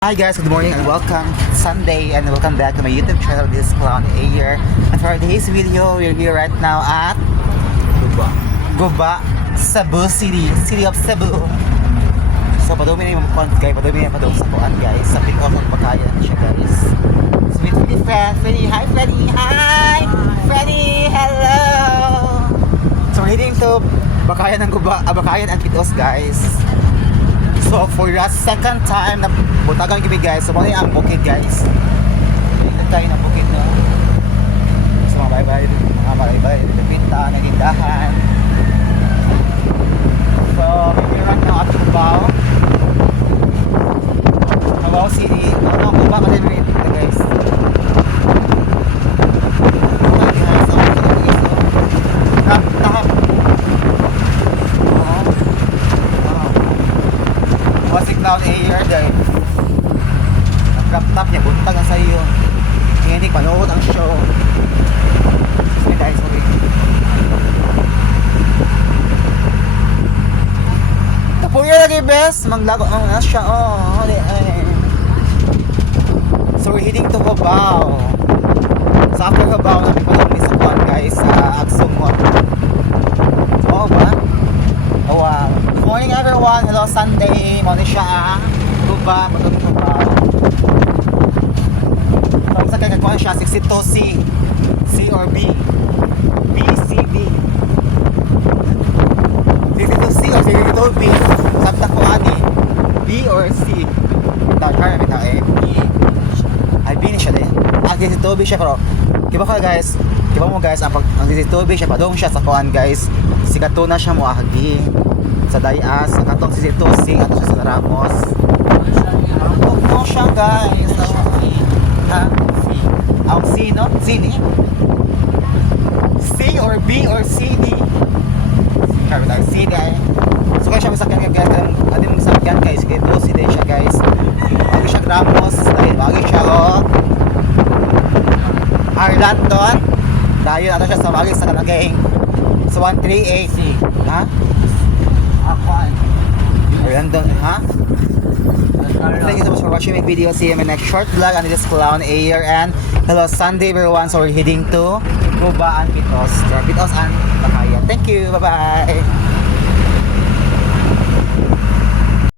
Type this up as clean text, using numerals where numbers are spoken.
Hi guys, good morning and welcome Sunday and welcome back to my YouTube channel. This is Clown A here. And for today's video, we're here right now at Guba, Cebu City of Cebu. So padumi na yung guys, padumi na padung sa kuan guys. Sa pick-off ng pagkaya na siya guys. So with Freddy friend, Freddy, hi Freddy, hi! Freddy, hello! So we're heading to Bakayan ng Guba, Bakayan and Pitos guys. So for the second time na butagan kami guys, so mali ang bukid guys. Ikot tayo ng bukid no. So mga bye-bye, pinta, nagindahan. So we're right now at Cubao City. Ano, Guba ka din rin dito guys. Clown A here dahil nag-crop top niya, buntag ang sayo. Ngayon, panood ang show. Excuse me guys, sorry. Tapuyo lagi best, manglago ang siya, oh. So we're heading to Cubao. Sa after Cubao, namin palong sa kuwan guys, sa Agsumot. Oo ba? Oh wow. Good morning everyone. Hello Sunday. Muna siya Guba, patong Cubao. Tapos sa kagagawa siya 62C. C or B. B, C, D. 62C or 62B. Sabta ko ani. B or C. Dahil namin na eh. B. Ay B ni siya din. Ang 62B siya pero kiba ko guys. Kiba mo guys, ang 62B siya padong siya sa kuan guys. Sikatuna siya mo ahagi sa Dayas, ang katong si ato siya sa Ramos. Ang mo siya guys. Ha? Ang C, no? C ni? C or B or C, D? Sabi tayo, C guys. So kaya siya masakyan guys. Ano yung masakyan guys? Kaya 2C din siya guys. Bagi siya Ramos. Dahil bagi siya Arlandon. Dahil ato siya sa bagi sa kanaging sa 138. Ha? Random, ha? Thank you so much for watching my video. See you in my next short vlog. And this is Clown A here. And hello Sunday everyone. So we're heading to Guba and Pitos. Pitos and Bakayan. Thank you. Bye-bye.